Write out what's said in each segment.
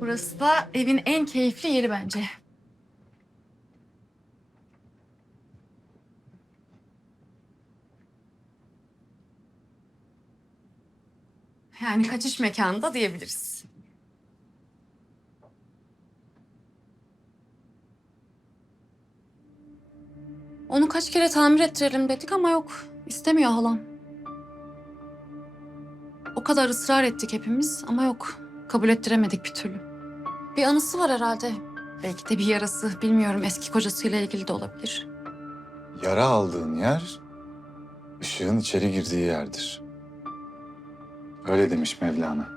Burası da evin en keyifli yeri bence. Yani kaçış mekanı da diyebiliriz. Onu kaç kere tamir ettirelim dedik ama yok. istemiyor halam. O kadar ısrar ettik hepimiz ama yok. Kabul ettiremedik bir türlü. Bir anısı var herhalde. Belki de bir yarası. Bilmiyorum eski kocasıyla ilgili de olabilir. Yara aldığın yer, ışığın içeri girdiği yerdir. Öyle demiş Mevlana.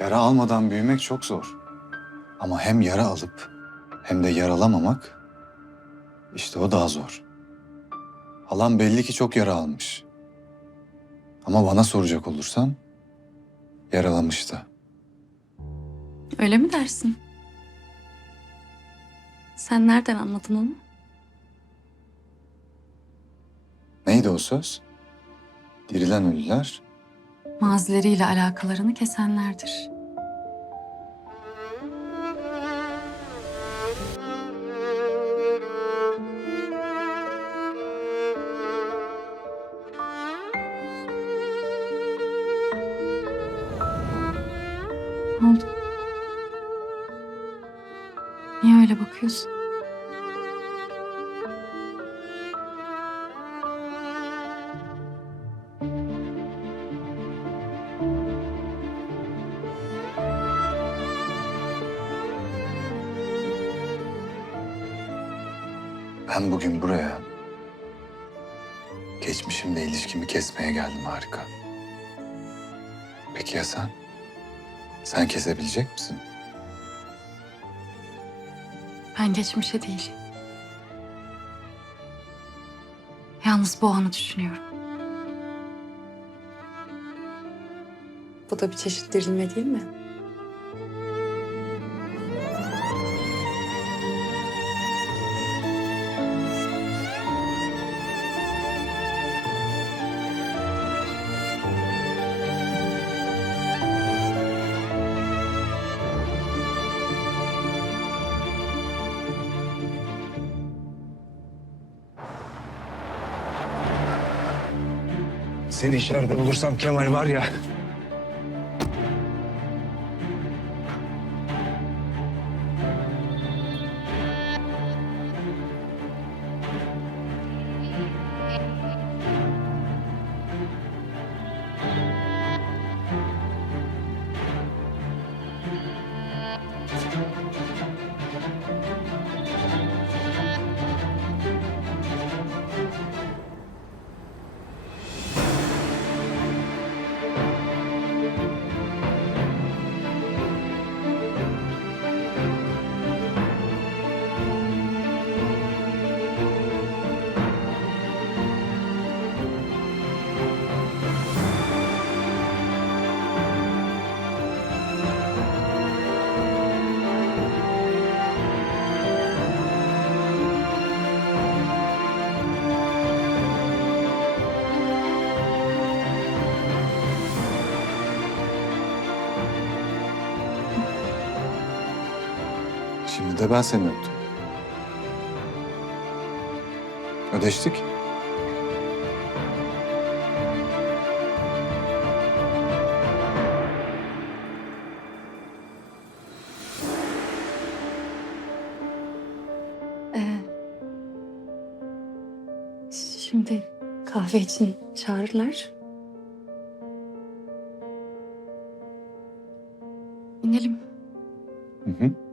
Yara almadan büyümek çok zor. Ama hem yara alıp hem de yaralamamak, işte o daha zor. Halam belli ki çok yara almış. Ama bana soracak olursan, yaralamış da. Öyle mi dersin? Sen nereden anladın onu? Neydi o söz? Dirilen ölüler Mazileriyle alakalarını kesenlerdir. Ne oldu? Niye öyle bakıyorsun? Ben bugün buraya geçmişimle ilişkimi kesmeye geldim harika. Peki ya sen? Sen kesebilecek misin? Ben geçmişe değil. Yalnız bu anı düşünüyorum. Bu da bir çeşit dirilme değil mi? Seni içeride bulursam Kemal var ya. Şimdi de ben seni öptüm. Ödeştik. Ee, şimdi kahve için çağırırlar. İnelim. Hı hı.